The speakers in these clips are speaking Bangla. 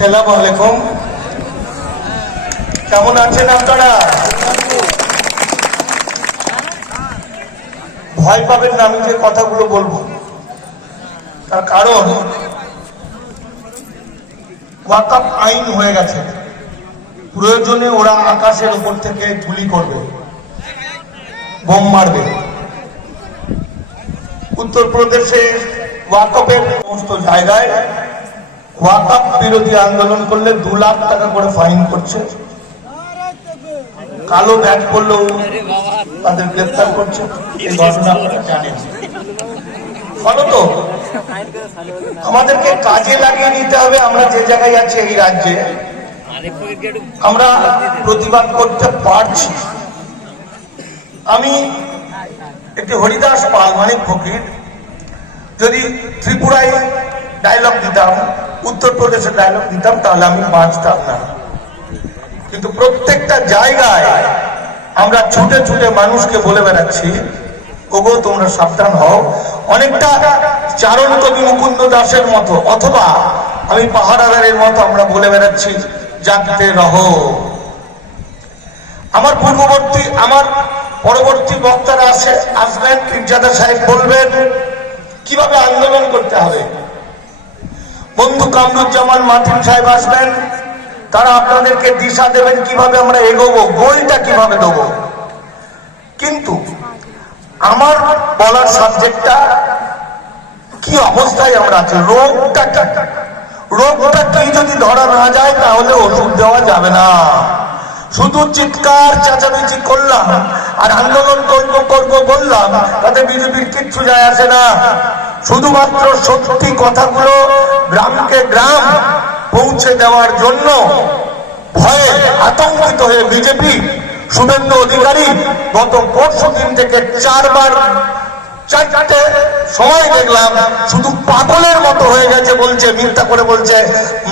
সালাম আলাইকুম। কেমন আছেন আপনারা? ভয় পাবেন না, আমি যে কথাগুলো বলব। তার কারণ ওয়াকাপ আইন হয়ে গেছে। প্রয়োজনে ওরা আকাশের উপর থেকে গুলি করবে, বোম মারবে। উত্তরপ্রদেশে ওয়াকপের সমস্ত জায়গায় ওয়াকপ বিরোধী আন্দোলন করলে দু লাখ টাকা করে ফাইন করছে। কালো ব্যাগ করলেও তাদের গ্রেফতার করছে। এই ঘটনা আপনারা জানেন আমাদেরকে কাজে লাগিয়ে নিতে হবে। আমরা যে জায়গায় আছি এই রাজ্যে, আমরা প্রতিবাদ করতে পারছি। আমি একটি হরিদাস পাল মানে ফকির। যদি ত্রিপুরায় ডায়লগ দিতাম উত্তরপ্রদেশে ডায়লগ দিতাম, তাহলে আমি বাঁচতাম না। কিন্তু প্রত্যেকটা জায়গায় আমরা ছুটে ছুটে মানুষকে বলে বেড়াচ্ছি, ওগো, তোমরা সাবধান হও। অনেকটা চারণ কবি মুকুন্দ দাসের মতো, অথবা আমি পাহাড়াদারের মতো আমরা বলে বেড়াচ্ছি, জাগতে রহ। আমার পূর্ববর্তী, আমার পরবর্তী বক্তারা আসে, আসবেন, পীরজাদা সাহেব বলবেন, কীভাবে আন্দোলন করতে হবে? বন্ধু কামরুজ্জামান মার্টিন সাহেব আসবেন। তারা আপনাদেরকে দিশা দেবেন কীভাবে আমরা এগোবো, গোলটা কীভাবে দেবো। কিন্তু আমার বলার সাবজেক্টটা, কি অবস্থায় আমরা আছি? রোগটা? রোগটা কি যদি ধরা না যায়, তাহলে ওষুধ দেওয়া যাবে না। শুধু চিৎকার, চেঁচামেচি করলাম, আর আন্দোলন করব করব বললাম, তাতে বিজেপির কিচ্ছু যায় আসে না। শুধুমাত্র সত্যি কথাগুলো গ্রামকে গ্রাম পৌঁছে দেওয়ার জন্য ভয়ে আতঙ্কিত হয়ে বিজেপি শুভেন্দু অধিকারী গত পরশু দিন থেকে চারবার চারটে সময় দেখলাম শুধু পাগলের মতো হয়ে গেছে বলছে, মিথ্যা করে বলছে।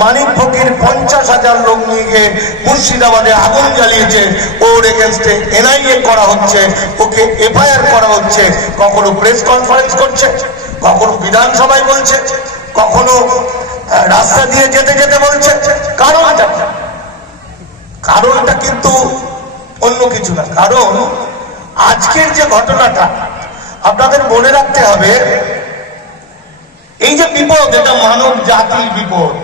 মানিক ফকির পঞ্চাশ হাজার লোক নিয়ে গিয়ে মুর্শিদাবাদে আগুন জ্বালিয়েছে। ওর এগেনস্টে এনআইএ করা হচ্ছে, ওকে এফআইআর করা হচ্ছে, কখনো প্রেস কনফারেন্স করছে। কখনো বিধানসভায় বলছে, কখনো রাস্তা দিয়ে যেতে যেতে বলছে। কারণটা কারণটা কিন্তু অন্য কিছু না। কারণ আজকের যে ঘটনাটা, আপনাদের মনে রাখতে হবে, এই যে বিপদ, এটা মানব জাতির বিপদ।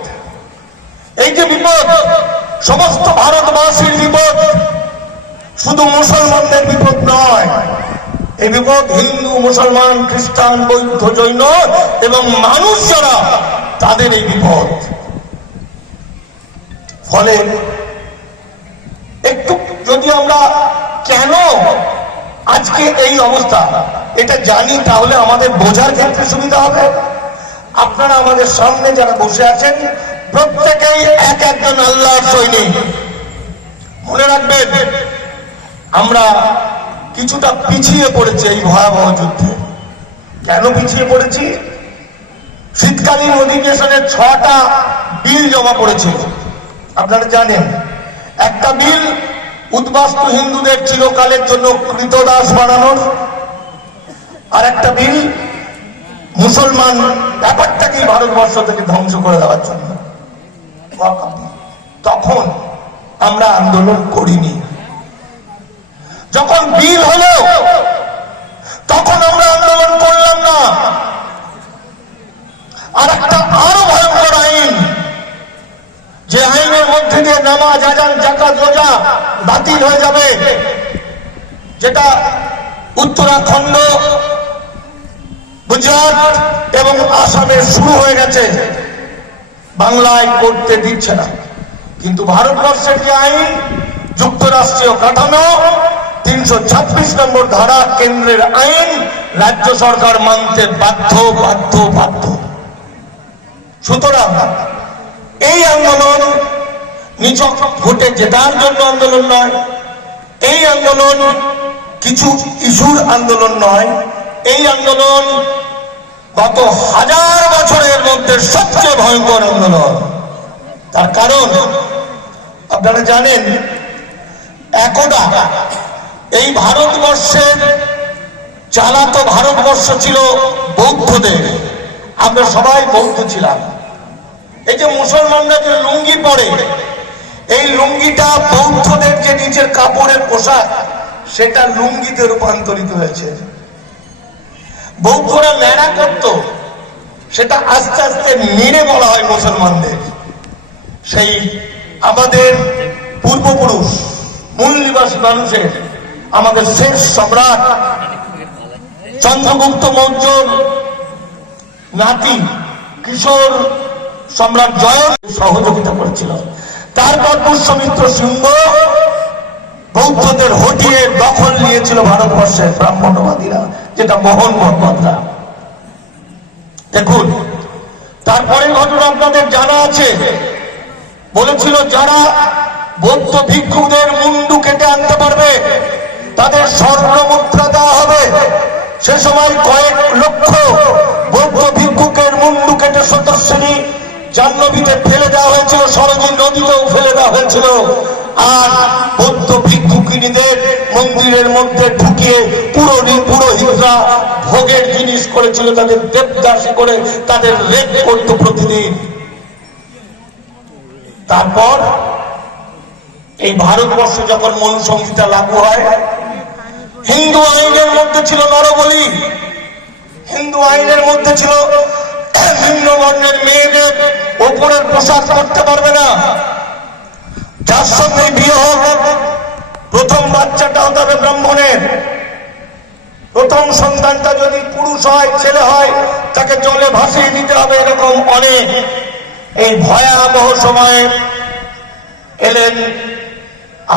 এই যে বিপদ, সমস্ত ভারতবাসীর বিপদ, শুধু মুসলমানদের বিপদ নয় এই বিপদ হিন্দু, মুসলমান, খ্রিস্টান, বৌদ্ধ, জৈন এবং মানুষ যারা, তাদের এই বিপদ। ফলে একটু যদি আমরা কেন আজকে এই অবস্থা, এটা জানি, তাহলে আমাদের বোঝার ক্ষেত্রে সুবিধা হবে। আপনারা আমাদের সামনে যারা বসে আছেন, প্রত্যেকেই এক একজন আল্লাহর সৈনিক। মনে রাখবেন, আমরা কিছুটা পিছিয়ে পড়েছে এই ভয়াবহ যুদ্ধে। কেন পিছিয়ে পড়েছি? শীতকালীন অধিবেশনে ছটা বিল জমা পড়েছিল আপনারা জানেন, একটা বিল উদ্বাস্তু হিন্দুদের চিরকালের জন্য কৃতদাস বানানোর, আর একটা বিল মুসলমান ব্যাপারটাকে ভারতবর্ষ থেকে ধ্বংস করে দেওয়ার জন্য। তখন আমরা আন্দোলন করিনি। যখন বিল হলো, তখন আমরা আন্দোলন করলাম না। আর একটা আরও ভয়ঙ্কর আইন, যে আইনের মধ্যে দিয়ে নামাজ, আজান জাকাত রোজা বাতিল হয়ে যাবে, যেটা উত্তরাখণ্ড, গুজরাট এবং আসামে শুরু হয়ে গেছে। বাংলায় করতে দিচ্ছে না। কিন্তু ভারতবর্ষের যে আইন, যুক্তরাষ্ট্রীয় কাঠামো তিনশো ছাব্বিশ নম্বর ধারা কেন্দ্রের আইন রাজ্য সরকার মানতে বাধ্য বাধ্য বাধ্য। সুতরাং এই আন্দোলন নিচক ভোটে জেতার জন্য আন্দোলন নয়, এই আন্দোলন কিছু ইস্যুর আন্দোলন নয়, এই আন্দোলন গত হাজার বছরের মধ্যে সবচেয়ে ভয়ঙ্কর আন্দোলন। তার কারণ আপনারা জানেন, একদা এই ভারতবর্ষের চালাতো ভারতবর্ষ ছিল বৌদ্ধদের। আমরা সবাই বৌদ্ধ ছিলাম। এই যে মুসলমানরা যে লুঙ্গি পরে, এই লুঙ্গিটা বৌদ্ধদের যে নিচের কাপড়ের পোশাক, সেটা লুঙ্গিতে রূপান্তরিত হয়েছে। বৌদ্ধরা ন্যাড়া করত, সেটা আস্তে আস্তে নেড়ে বলা হয় মুসলমানদের। সেই আমাদের পূর্বপুরুষ, মূল নিবাসী মানুষের আমাদের শেষ সম্রাট চন্দ্রগুপ্ত মৌর্য নাতি কিশোর সম্রাট জয়ন সহযোগিতা করেছিল। তারপর পুষ্যমিত্র সিংহ বৌদ্ধদের হটিয়ে দখল নিয়েছিল ভারতবর্ষের ব্রাহ্মণবাদীরা, যেটা মোহন মোহাম্মদরা দেখুন তারপরে ঘটনা আপনাদের জানা আছে। বলেছিল, যারা বৌদ্ধ ভিক্ষুদের মুন্ডু কেটে আনতে পারবে তাদের স্বর্ণ মুদ্রা দেওয়া হবে। সে সময় কয়েক লক্ষ বৌদ্ধ ভিক্ষুকের মুন্ডু কেটে সদস্যনী জাহ্নবীতে ফেলে দেওয়া হয়েছিল সরজী নদীতেও ফেলে দেওয়া হয়েছিল। আর বৌদ্ধ ভিক্ষুকিনীদের মন্দিরের মধ্যে ঢুকিয়ে পুরো পুরোহিতরা ভোগের জিনিস করেছিল, তাদের দেবদাসী করে তাদের রেপ করত প্রতিদিন। তারপর এই ভারতবর্ষে যখন মনুসংহিতা লাগু হয় হিন্দু আইনের মধ্যে ছিল নরবলি। হিন্দু আইনের মধ্যে ছিল নিম্ন বর্ণের মেয়েদের ওপরের পোশাক করতে পারবে না। যার সঙ্গে বিয়ে হোক, প্রথম বাচ্চাটা হতে হবে ব্রাহ্মণের। প্রথম সন্তানটা যদি পুরুষ হয়, ছেলে হয়, তাকে জলে ভাসিয়ে দিতে হবে এরকম অনেক। এই ভয়াবহ সময়ে এলেন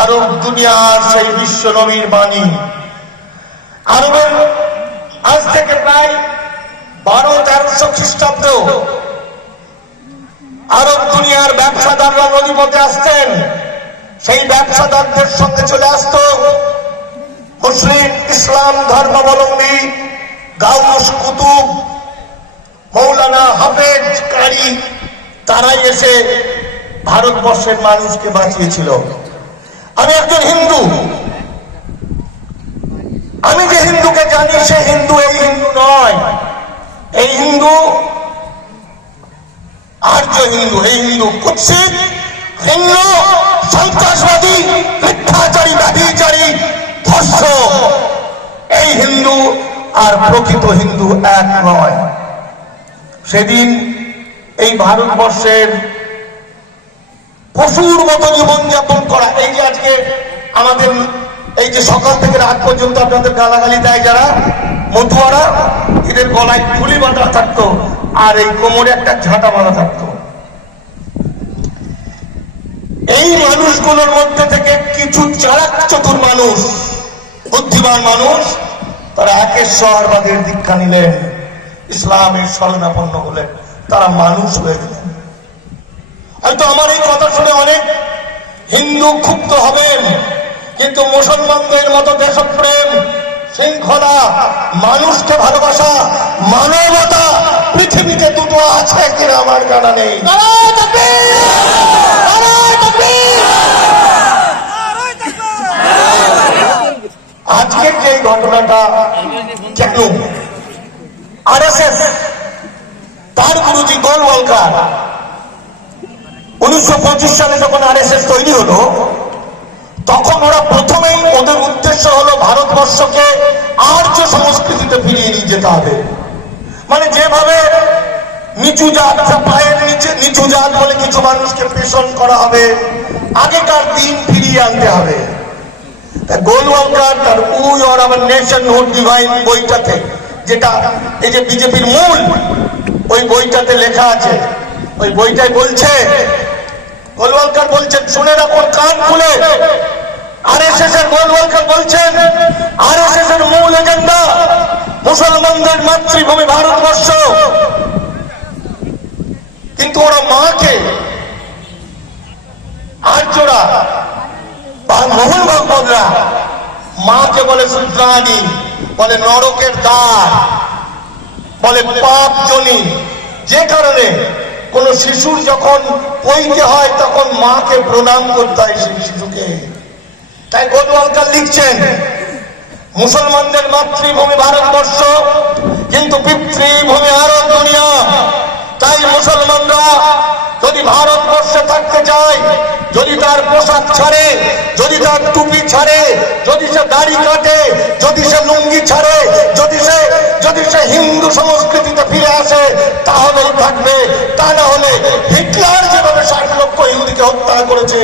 আরব দুনিয়ার সেই বিশ্ব নবীর বাণী। আরবের আজ থেকে প্রায় বারো, তেরোশো খ্রিস্টাব্দ আরব দুনিয়ার ব্যবসাদাররা নদীপথে আসতেন। সেই ব্যবসাদারদের সঙ্গে চলে আসতো মুসলিম ইসলাম ধর্মাবলম্বী গাউস কুতুব, মৌলানা হাফেজ কারি। তারাই এসে ভারতবর্ষের মানুষকে বাঁচিয়েছিল। আমি একজন হিন্দু। আমি যে হিন্দুকে জানি, সে হিন্দু এই হিন্দু নয়। এই হিন্দু আর্য হিন্দু, এই হিন্দু কুৎসিত, হিন্দু, সন্ত্রাসবাদী, মিথ্যাচারী, ব্যভিচারী ধর্ষ এই হিন্দু আর প্রকৃত হিন্দু এক নয়। সেদিন এই ভারতবর্ষের পশুর মতো জীবনযাপন করা, এই যে আজকে আমাদের এই যে সকাল থেকে রাত পর্যন্ত আপনাদের গালাগালি দেয় যারা, মধুয়ারা, এদের গলায় ফুলি বাঁধা থাকতো আর এই কোমরে একটা ঝাঁটা বাঁধা থাকতো। এই মানুষগুলোর মধ্যে থেকে কিছু চালাক চতুর মানুষ, বুদ্ধিমান মানুষ, তারা একেশ্বরবাদের দীক্ষা নিলেন, ইসলামের শরণাপন্ন হলেন, তারা মানুষ হয়ে গেলেন। হয়তো আমার এই কথা শুনে অনেক হিন্দু ক্ষুব্ধ হবেন কিন্তু মুসলমানদের মতো দেশপ্রেম শৃঙ্খলা মানুষকে ভালোবাসা মানবতা পৃথিবীতে দুটো আছে কিনা আমার জানা নেই! আজকের যে ঘটনাটা কেন আর তার গুরুজি গোলওয়ালকার উনিশশো পঁচিশ সালে যখন আর এস এস তৈরি হলো তখন ওরা প্রথমেই ওদের উদ্দেশ্য হলো ভারতবর্ষকে আর্য সংস্কৃতিতে ফিরিয়ে নিয়ে যেতে হবে। মানে যেভাবে নিচু জাত পায়ের নিচে নিচু জাত বলে কিছু মানুষকে পেষণ করা হবে, আগেকার দিন ফিরিয়ে আনতে হবে। গোলওয়ালকার, তার we or our nationhood defined বইটাতে, যেটা এই যে বিজেপির মূল, ওই বইটাতে লেখা আছে। ওই বইটাই বলছে, গোলওয়ালকার বলছেন, শুনে রাখুন, কান খুলে। আর এস এস এর গোলওয়ালকার বলছেন আর এস এস এর মূল এজেন্ডা মুসলমানদের মাতৃভূমি ভারতবর্ষ। কিন্তু ওরা মাকে আর্যরা মোহন ভগবতরা মাকে বলে সূত্রাণী বলে নরকের দ্বার, বলে পাপ জনি। যে কারণে কোন শিশুর যখন পইতে হয়, তখন মাকে প্রণাম করতে হয় সেই শিশুকে। তাই গোদওয়ালকার লিখছেন মুসলমানদের মাতৃভূমি ভারতবর্ষ কিন্তু পিতৃভূমি আরও দুনিয়া। তাই মুসলমানরা যদি ভারতবর্ষে থাকতে চায়, যদি তার পোশাক ছাড়ে, যদি তার টুপি ছাড়ে, যদি সে দাড়ি কাটে, যদি সে লুঙ্গি ছাড়ে, যদি সে যদি সে হিন্দু সংস্কৃতিতে ফিরে আসে, তাহলেই থাকবে। তা না হলে হিটলার যেভাবে ষাট লক্ষ ইহুদিকে হত্যা করেছে,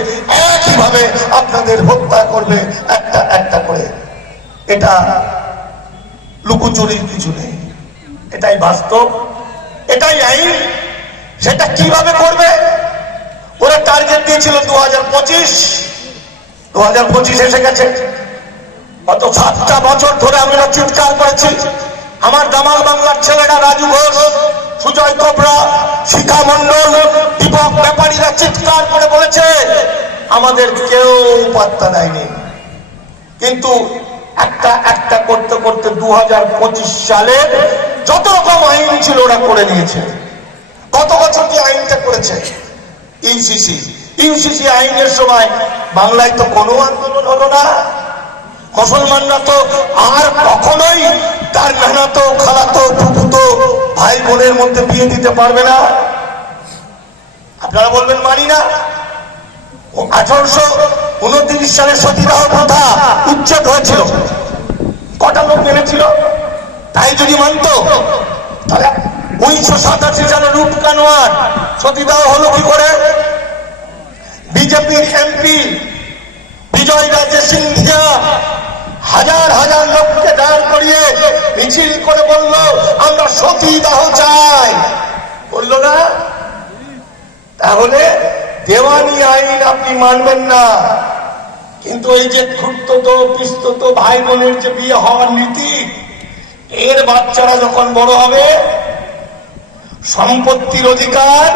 একইভাবে আপনাদের হত্যা করবে একটা একটা করে। এটা লুকোচুরির কিছু নেই। এটাই বাস্তব, এটাই আইন। সেটা কীভাবে করবে? ওরা টার্গেট দিয়েছিল দু হাজার পঁচিশ। দু হাজার পঁচিশ এসে গেছে। গত সাতটা বছর ধরে আমরা চিৎকার করেছি। আমার দামাল বাংলার ছেলেরা রাজু ঘোষ, সুজয় কোবরা শিখা মন্ডল দীপক ব্যাপারীরা চিৎকার করে বলেছে, আমাদের কেউ পাত্তা দেয়নি। কিন্তু একটা একটা করতে করতে দু সালে যত রকম আইন ছিল ওরা করে নিয়েছে। কত বছর যে আইনটা করেছে ইউসিসি ইউসিসি আইনের সময় বাংলায় তো কোনো আন্দোলন হলো না। মুসলমানরা তো আর কখনোই তার নানাতো খালাতো, ফুফুতো ভাই বোনের মধ্যে বিয়ে দিতে পারবে না। আপনারা বলবেন, মানি না। আঠারোশো উনত্রিশ সালে সতীদাহ প্রথা উচ্ছেদ হয়েছিল। কটা লোক মেনেছিল তাই যদি মানত, তাহলে উনিশশো সাতাশি সালে রূপ কানোয়ার সতীদাহ হলো কি করে? বিজেপির এমপি বিজয় রাজে সিন্ধিয়া হাজার হাজার লোককে দাঁড় করিয়ে মিছিল করে বলল, আমরা সতীদাহ চাই। বলল না? তাহলে দেওয়ানি আইন আপনি মানবেন না। কিন্তু এই যে খুঁড়ত পিস্তত ভাই বোনের যে বিয়ে হওয়ার নীতি, এর বাচ্চারা যখন বড় হবে সম্পত্তির অধিকার,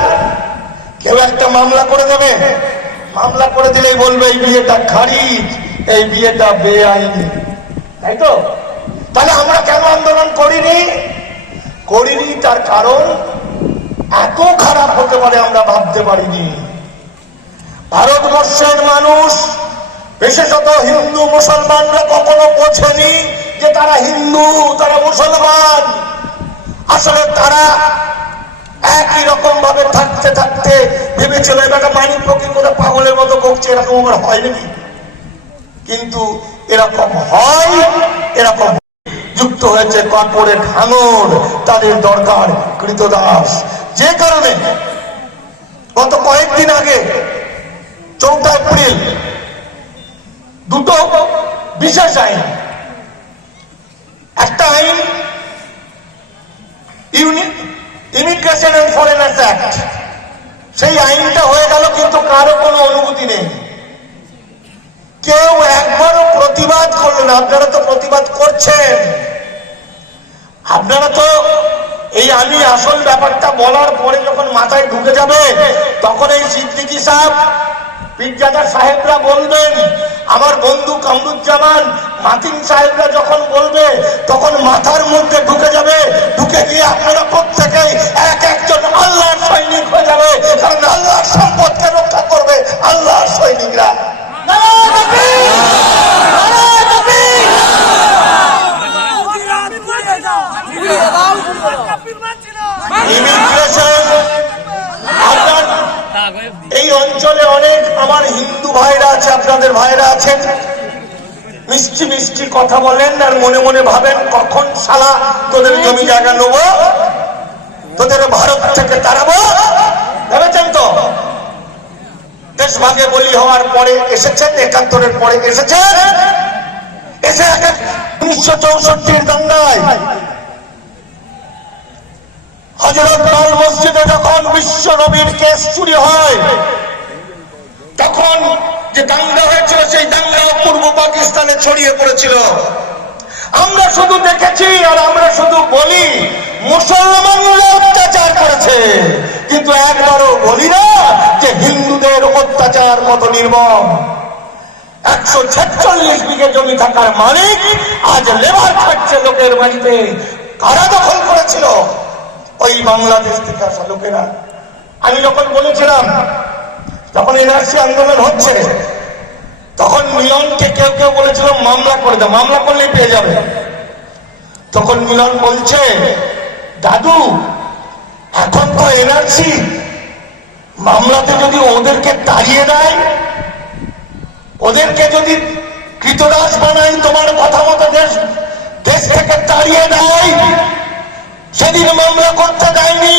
কেউ একটা মামলা করে দেবে। মামলা করে দিলেই বলবে, এই বিয়েটা খারিজ, এই বিয়েটা বেআইনি। তাই তো? তাহলে আমরা কেন আন্দোলন করিনি? করিনি তার কারণ এত খারাপ হতে পারে আমরা ভাবতে পারিনি। ভারতবর্ষের মানুষ, বিশেষত হিন্দু মুসলমানরা কখনো বোঝেনি যে তারা হিন্দু, তারা মুসলমান। আসলে তারা একই রকম ভাবে থাকতে থাকতে ভেবেছিল, এবার মানিক পক্ষে করে পাগলের মতো বকছে এরকম আমার হয় নাকি কিন্তু এরকম হয়, এরকম যুক্ত হয়েছে কর্পোরেট হাঙর তাদের দরকার কৃতদাস। যে কারণে গত কয়েকদিন আগে, চৌঠা এপ্রিল, দুটো বিশেষ আইন, একটা আইন, unit immigration and foreigners act সেই আইনটা হয়ে গেল, কিন্তু কারও কোনো অনুভূতি নেই। কেউ একবারও প্রতিবাদ করল না। আপনারা তো প্রতিবাদ করছেন। আপনারা তো এই আমি আসল ব্যাপারটা বলার পরে যখন মাথায় ঢুকে যাবে, তখন এই সিদ্দিকি সাহেব পীরজাদা সাহেবরা বলবেন, আমার বন্ধু কামরুজ্জামান, মাতিন সাহেবরা যখন বলবে, তখন মাথার মধ্যে ঢুকে যাবে। ঢুকে গিয়ে আপনারা প্রত্যেকে এক একজন কথা বলেন আর মনে মনে ভাবেন কখন সালা তোদের জমি জায়গা নেব? তোদের ভারত থেকে তাড়াবো? ভেবেছেন তো? দেশভাগে বলি হওয়ার পরে এসেছেন, একাত্তরের পরে এসেছেন। এসে উনিশশো চৌষট্টির দাঙ্গায় হজরত লাল মসজিদে যখন বিশ্ব নবীর কেস চুরি হয়, তখন যে দাঙ্গা হয়েছিল, সেই দাঙ্গাও পূর্ব পাকিস্তানে ছড়িয়ে পড়েছিল। আমরা শুধু দেখেছি আর আমরা শুধু বলি, মুসলমানরা অত্যাচার করেছে। কিন্তু একবারও বলি না যে হিন্দুদের অত্যাচার কত নির্মম। একশো ছেচল্লিশ বিঘে জমি থাকার মালিক আজ লেবার খাচ্ছে লোকের বাড়িতে। কারা দখল করেছিল? ওই বাংলাদেশ থেকে আসা লোকেরা। আমি যখন বলেছিলাম যখন এনআরসি আন্দোলন হচ্ছে, তখন মিলনকে কেউ কেউ বলেছিল, মামলা করে দাও মামলা করলেই পেয়ে যাবে। তখন মিলন বলছে, দাদু, এখন তো এনআরসি, মামলাতে যদি ওদেরকে তাড়িয়ে দেয়, ওদেরকে যদি কৃতদাস বানাই, তোমার কথা মতো দেশ দেশ থেকে তাড়িয়ে দেয়, সেদিন মামলা করতে দেয়নি।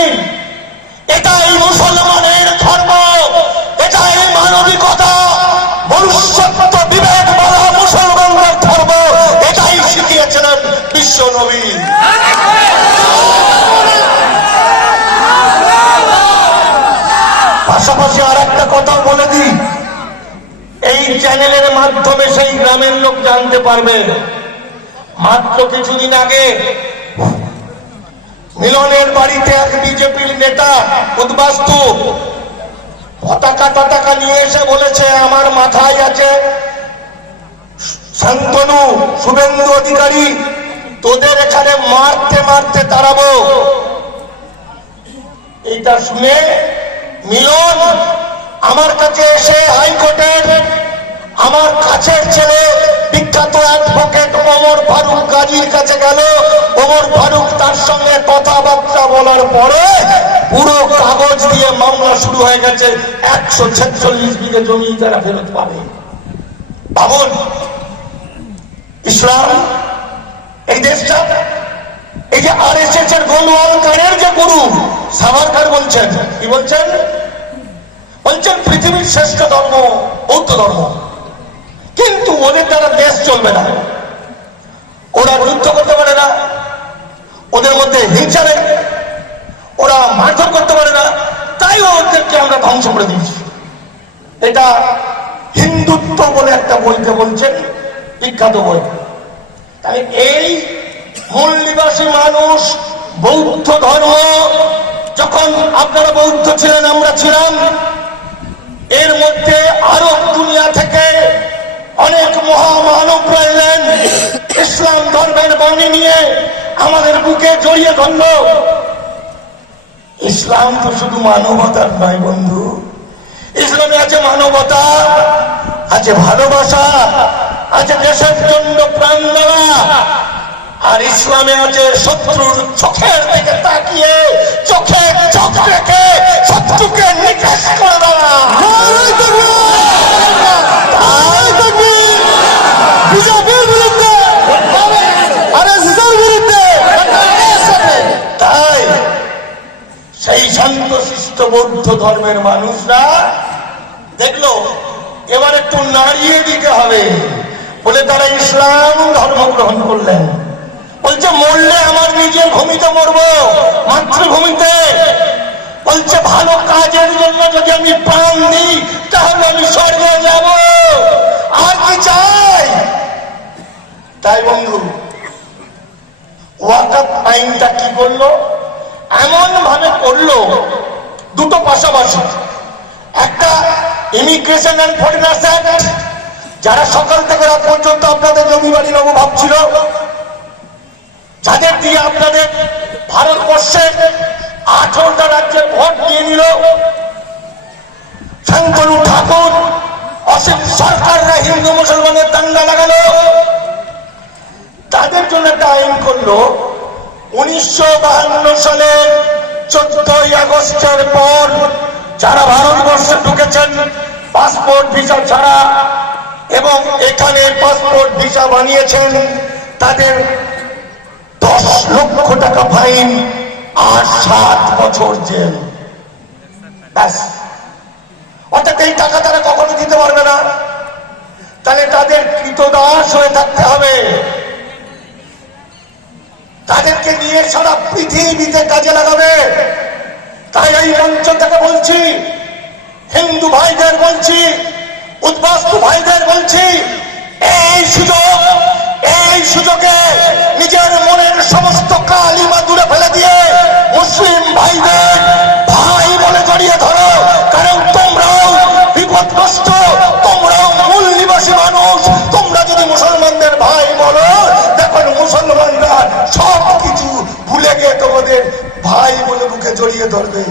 এটাই মুসলমানের ধর্ম। মাধ্যমে সেই গ্রামের লোক জানতে পারবে। মাত্র কিছুদিন আগে মিলনের বাড়িতে এক বিজেপির নেতা উদ্বাস্তু পতাকা টতাকা নিয়ে এসে বলেছে, আমার মাথায় আছে শান্তনু শুভেন্দু অধিকারী, তোদের এখানে মারতে মারতে তাড়াবো। এইটা শুনে মিলন আমার কাছে এসে হাইকোর্টের আমার কাছের ছেলে বিখ্যাত অ্যাডভোকেট ওমর ফারুক গাজীর কাছে গেল। ওমর ফারুক তার সঙ্গে কথাবার্তা বলার পরে পুরো কাগজ দিয়ে মামলা শুরু হয়ে গেছে। একশো ছেচল্লিশ বিঘে জমি তারা ফেরত পাবে। ভাবুন ইসলাম, এই দেশটা, এই যে আর এস এস এর গোলওয়ালকারের যে গুরু সাভারকার বলছেন, কি বলছেন? বলছেন পৃথিবীর শ্রেষ্ঠ ধর্ম, বৌদ্ধ ধর্ম। কিন্তু ওদের দ্বারা দেশ চলবে না। ওরা যুদ্ধ করতে পারে না। ওদের মধ্যে হিংসা নেই। ওরা মারধর করতে পারে না। তাই ওদেরকে আমরা ধ্বংস করে দিয়েছি। এটা হিন্দুত্ব বলে একটা বইতে বলছেন বিখ্যাত বই। তাই এই মূল নিবাসী মানুষ বৌদ্ধ ধর্ম, যখন আপনারা বৌদ্ধ ছিলেন, আমরা ছিলাম, এর মধ্যে আরব দুনিয়া থেকে ধর্মের নিয়ে আমাদের বুকে জড়িয়ে ধরল। ইসলাম তো শুধু মানবতার নয় বন্ধু। ইসলামে আছে মানবতা আছে ভালোবাসা আছে দেশের জন্য প্রাণ দেওয়া। আর ইসলামে আছে শত্রুর চোখের দিকে তাকিয়ে চোখে চোখ রেখে শত্রুকে নিকাশ করে দেওয়া নারায় তাকবীর! বিজেপির বিরুদ্ধে আরএসএসের বিরুদ্ধে তাই সেই শান্তশিষ্ট বৌদ্ধ ধর্মের মানুষরা দেখল, এবার একটু নাড়িয়ে দিতে হবে। বলে তারা ইসলাম ধর্ম গ্রহণ করলেন। বলছে, মরলে আমার নিজের ভূমিতে মরবো, মাতৃভূমিতে। বলছে, ভালো কাজের জন্য যদি আমি প্রাণ দিই, তাহলে আমি স্বর্গে যাব। আর কি চাই? তাই বন্ধু ওয়াকাপ আইনটা কি করল? এমন ভাবে করল দুটো পাশাপাশি। একটা ইমিগ্রেশন অ্যান্ড ফরেনার্স অ্যাক্ট যারা সকাল থেকে রাত পর্যন্ত আপনাদের জমি বাড়ি নেব ভাবছিল যাদের দিয়ে আপনাদের ভারতবর্ষের আঠারোটা রাজ্যের ভোট নিয়ে নিল শান্তনু ঠাকুর অসীম সরকাররা হিন্দু মুসলমানের দাঙ্গা লাগালো। তাদের জন্য একটা আইন করল, উনিশশো সালের চোদ্দই আগস্টের পর যারা ভারতবর্ষে ঢুকেছেন, পাসপোর্ট ভিসা ছাড়া এবং এখানে পাসপোর্ট ভিসা বানিয়েছেন, তাদের দশ লক্ষ টাকা ফাইন আর সাত বছর জেল। ব্যাস। অর্থাৎ এই টাকা তারা কখনো দিতে পারবে না। তাহলে তাদের কৃতদাস হয়ে থাকতে হবে। তাদেরকে নিয়ে সারা পৃথিবীতে কাজে লাগাবে। তাই এই মঞ্চ থেকে বলছি, হিন্দু ভাইদের বলছি, উদ্বাস্তু ভাইদের বলছি, এই সুযোগ, এই সুযোগে নিজের মনের সমস্ত কালিমা দূরে ফেলে দিয়ে মুসলিম ভাইদের ভাই বলে জড়িয়ে ধরো। ভুলে তোমাদের ভাই বলে বুকে জড়িয়ে ধরবে!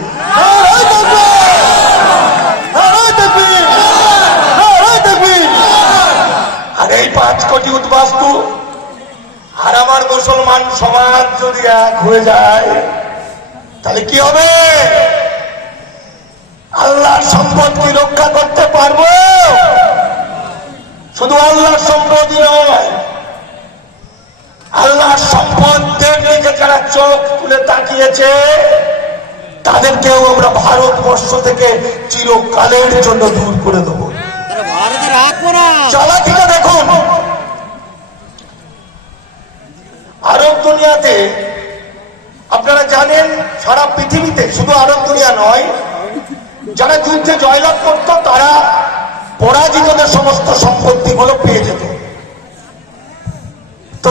আর এই পাঁচ কোটি উদ্বাস্তু আর আমার মুসলমান সমাজ যদি এক হয়ে যায়, তাহলে কি হবে আল্লাহর সম্পদ কি রক্ষা করতে পারব শুধু আল্লাহর সম্পদই নয় আল্লাহর সম্পদের দিকে যারা চোখ তুলে তাকিয়েছে তাদেরকেও আমরা ভারতবর্ষ থেকে চিরকালের জন্য দূর করে দেবো। চালাকিটা দেখুন। আরব দুনিয়াতে আপনারা জানেন সারা পৃথিবীতে শুধু আরব দুনিয়া নয় যারা যুদ্ধে জয়লাভ করত তারা পরাজিতদের সমস্ত সম্পত্তিগুলো পেয়ে যেত। তো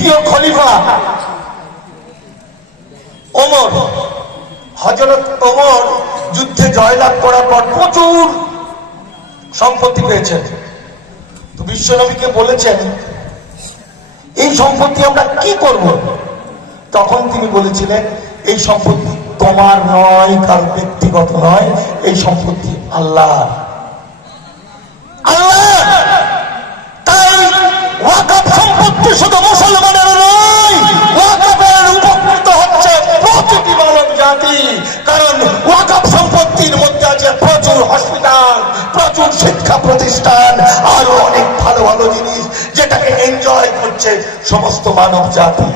দ্বিতীয় খলিফা। ওমর হজরত ওমর যুদ্ধে জয়লাভ করার পর প্রচুর সম্পত্তি পেয়েছেন। তো বিশ্বনবীকে বলেছেন, এই সম্পত্তি আমরা কি করব? তখন তিনি বলেছিলেন, এই সম্পত্তি তোমার নয়, কারও ব্যক্তিগত নয়, এই সম্পত্তি আল্লাহ আল্লাহ সম্পত্তি শুধু মুসলমানের নয় ওয়াকাবের উপকৃত হচ্ছে প্রতিটি মানব জাতি। কারণ ওয়াকাব সম্পত্তির মধ্যে আছে প্রচুর হসপিটাল প্রচুর শিক্ষা প্রতিষ্ঠান আরও অনেক ভালো ভালো জিনিস যেটাকে এনজয় করছে সমস্ত মানব জাতি।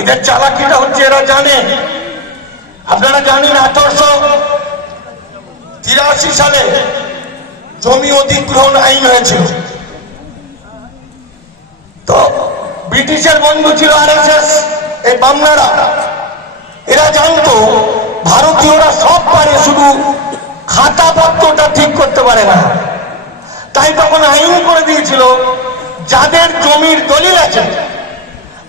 এদের চালাকিটা হচ্ছে এরা জানে। আপনারা জানেন আঠারোশো তিরাশি সালে জমি অধিগ্রহণ আইন হয়েছিল। তো ব্রিটিশের বন্ধু ছিল আর এস এস এই বামনারা। এরা জানতো ভারতীয়রা সব পারে, শুধু খাতা পত্রটা ঠিক করতে পারে না। তাই তখন আইন করে দিয়েছিল, যাদের জমির দলিল আছে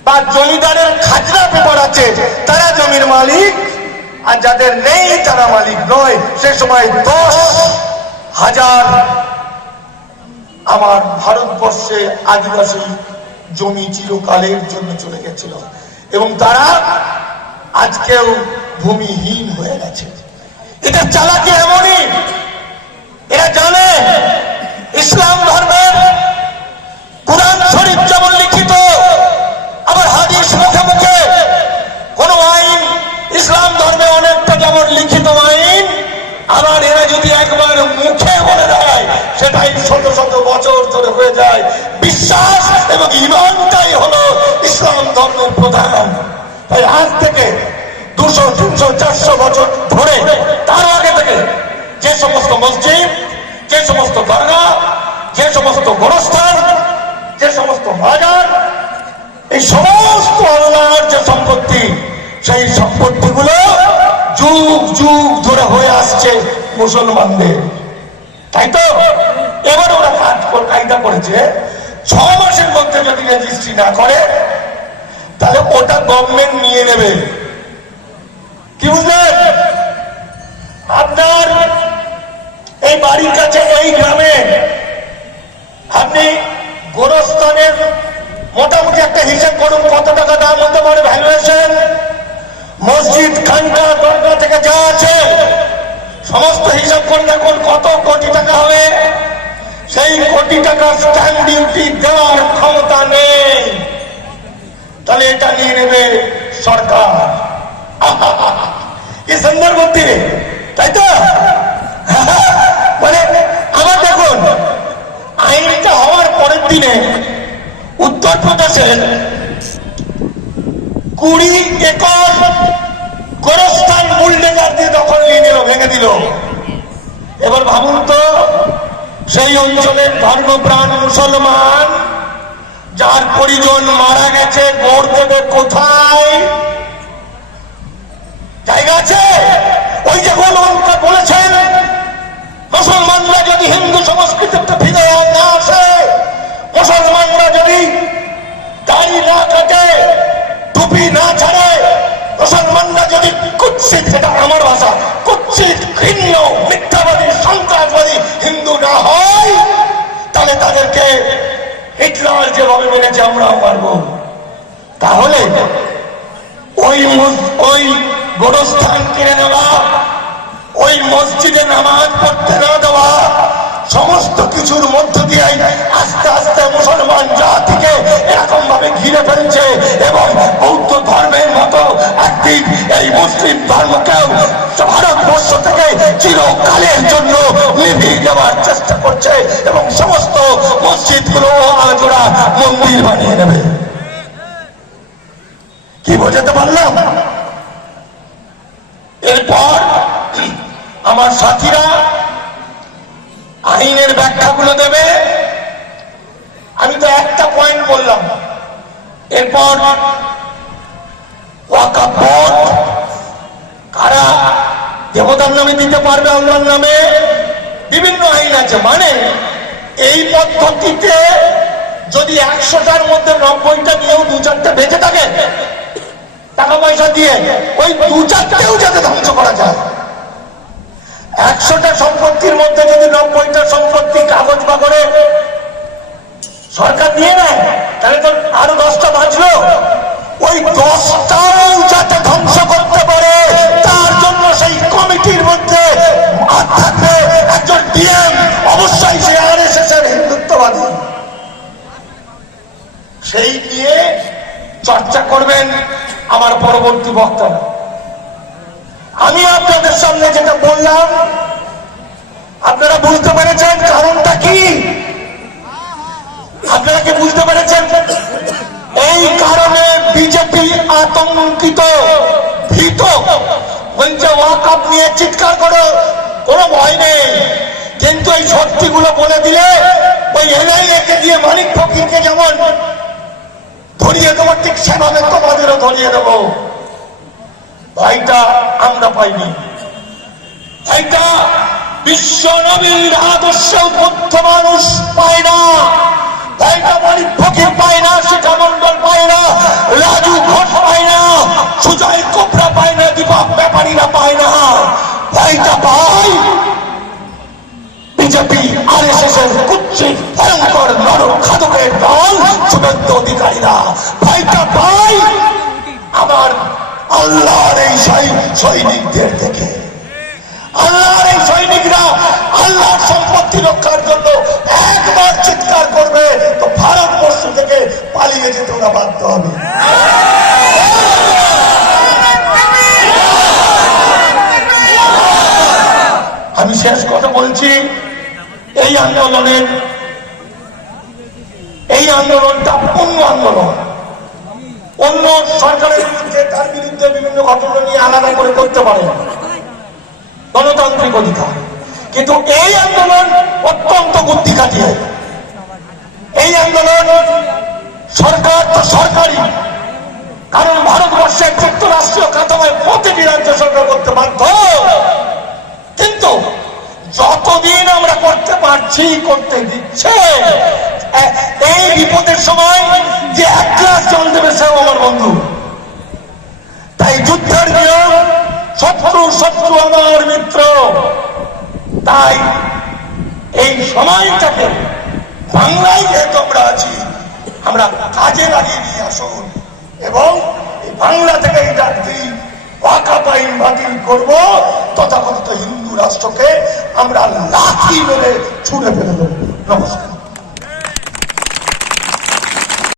বা জমিদারের খাজনা পেপার আছে, তারা জমির মালিক আর যাদের নেই তারা মালিক নয়। সে সময় দশ হাজার আমার ভারতবর্ষে আদিবাসী জমি চিরকালের জন্য চলে গেছিল। এবং তারা আজকেও ভূমিহীন হয়ে গেছে। এটা চালাকি এমনই। এরা জানে, ইসলাম ধর্মের কোরআন শরীফ যেমন লিখিত আবার হাদিস মুখে মুখে কোন আইন ইসলাম ধর্মে অনেকটা যেমন লিখিত আইন আবার এরা যদি একবার মুখে বলে দেয় সেটাই শত শত বছর ধরে হয়ে যায়। বিশ্বাস এবং ইমানটাই হলো ইসলাম ধর্মের প্রধান। তাই আজ থেকে দুশো, তিনশো, চারশো বছর ধরে, তার আগে থেকে যে সমস্ত মসজিদ, যে সমস্ত দরগা, যে সমস্ত গোরস্থান, যে সমস্ত বাজার, এই সমস্ত আল্লাহর যে সম্পত্তি, সেই সম্পত্তিগুলো যুগ যুগ ধরে হয়ে আসছে মুসলমানদের। তাই তো? এবার ওরা কাজ কায়দা করেছে ছ মাসের মধ্যে যদি রেজিস্ট্রি না করে, তাহলে ওটা গভর্নমেন্ট নিয়ে নেবে। কি বুঝলেন? আপনার এই বাড়ির কাছে, এই গ্রামে আপনি গোরস্থানের মোটামুটি একটা হিসাব করুন, কত টাকা দাম হতে পারে ভ্যালুয়েশন মসজিদ, খানকা দরগা থেকে যা আছে, সমস্ত হিসাব করে দেখুন কত কোটি টাকা হবে। সেই কোটি টাকা স্ট্যাম্প ডিউটি দেওয়ার ক্ষমতা নেই। তাহলে এটা নিয়ে নেবে সরকার। কি সুন্দর বুদ্ধি রে, তাই তো? মানে আবার দেখুন, আইনটা হওয়ার পরের দিনে উত্তরপ্রদেশের কুড়ি একর গোরস্থান বুলডেজার দিয়ে দখল নিয়ে নিল, ভেঙে দিল। এবার ভাবুন তো সেই অঞ্চলের ধর্মপ্রাণ মুসলমান যার পরিজন মারা গেছে চেষ্টা করছে এবং সমস্ত মসজিদগুলো আজ ওরা মন্দির বানিয়ে নেবে। কি বোঝাতে পারলাম? এরপর আমার সাথীরা আইনের ব্যাখ্যাগুলো দেবে। আমি তো একটা পয়েন্ট বললাম। এরপর কারা? দেবতার নামে দিতে পারবে আল্লাহর নামে? বিভিন্ন আইন আছে। মানে এই পদ্ধতিতে যদি একশোটার মধ্যে নব্বইটা নিয়েও দু চারটে বেঁচে থাকে টাকা পয়সা দিয়ে ওই দু চারটেও যাতে ধ্বংস করা যায়। একশোটা সম্পত্তির মধ্যে যদি নব্বইটা সম্পত্তি কাগজ বাগরে সরকার নিয়ে নেয়, তাহলে তো আরও দশটা বাঁচলো। ওই দশটাও যাতে ধ্বংস করতে পারে তার জন্য সেই কমিটির মধ্যে আর থাকবে একজন ডিএম অবশ্যই সে আর এস এস এর হিন্দুত্ববাদী সেই নিয়ে চর্চা করবেন আমার পরবর্তী বক্তারা আমি আপনাদের সামনে যেটা বললাম আপনারা বুঝতে পেরেছেন কারণটা কি আপনারা কি বুঝতে পেরেছেন এই কারণে বিজেপি আতঙ্কিত, ভীত। বলছে ওয়াকাপ নিয়ে চিৎকার করো, কোনো ভয় নেই। কিন্তু এই সত্যিগুলো বলে দিলে ওই এনআইএ কে দিয়ে মানিক ফকিরকে যেমন ধরিয়ে দেবো, ঠিক সেভাবে তোমাদেরও ধরিয়ে দেবো। ভাইটা আমরা পাইনি। ভাইটা বিশ্ব নবীর আদর্শ উদ্বুদ্ধ মানুষ পায় না। অধিকারীরা ভাইটা পায় আমার আল্লাহর এই সৈনিকদের থেকে। আল্লাহর এই সৈনিকরা আল্লাহর সম্পত্তি রক্ষার জন্য একবার চিৎকার করবে, তো ভারতবর্ষ থেকে পালিয়ে যেতে ওরা বাধ্য হবে। আমি শেষ কথা বলছি। এই আন্দোলনের এই আন্দোলনটা পূর্ণ আন্দোলন। অন্য সরকারের বিরুদ্ধে, তার বিরুদ্ধে বিভিন্ন ঘটনা নিয়ে আলাদা করে করতে পারে। গণতান্ত্রিক অধিকার। কিন্তু এই আন্দোলন অত্যন্ত বুদ্ধি কাটিয়ে এই আন্দোলন সরকার তো সরকারি কারণ ভারতবর্ষের যুক্তরাষ্ট্রীয় কাঠামোয় প্রতিটি রাজ্য সরকার করতে বাধ্য। কিন্তু যতদিন আমরা করতে পারছি, করতে দিচ্ছে এই বিপদের সময় যে এক গ্লাস জল দেবে সেও আমার বন্ধু। তাই যুদ্ধের নিয়ম, শত্রু শত্রু আমার মিত্র। তাই এই সময়টাকে বাংলায় যেহেতু আমরা আছি, আমরা কাজে লাগিয়ে নিয়ে আসুন এবং বাংলা থেকে এই ডাক ওয়াকাপ আইন বাতিল করব, তথাকথিত হিন্দু রাষ্ট্রকে আমরা লাঠি মেরে ছুড়ে ফেলে দেবো। নমস্কার।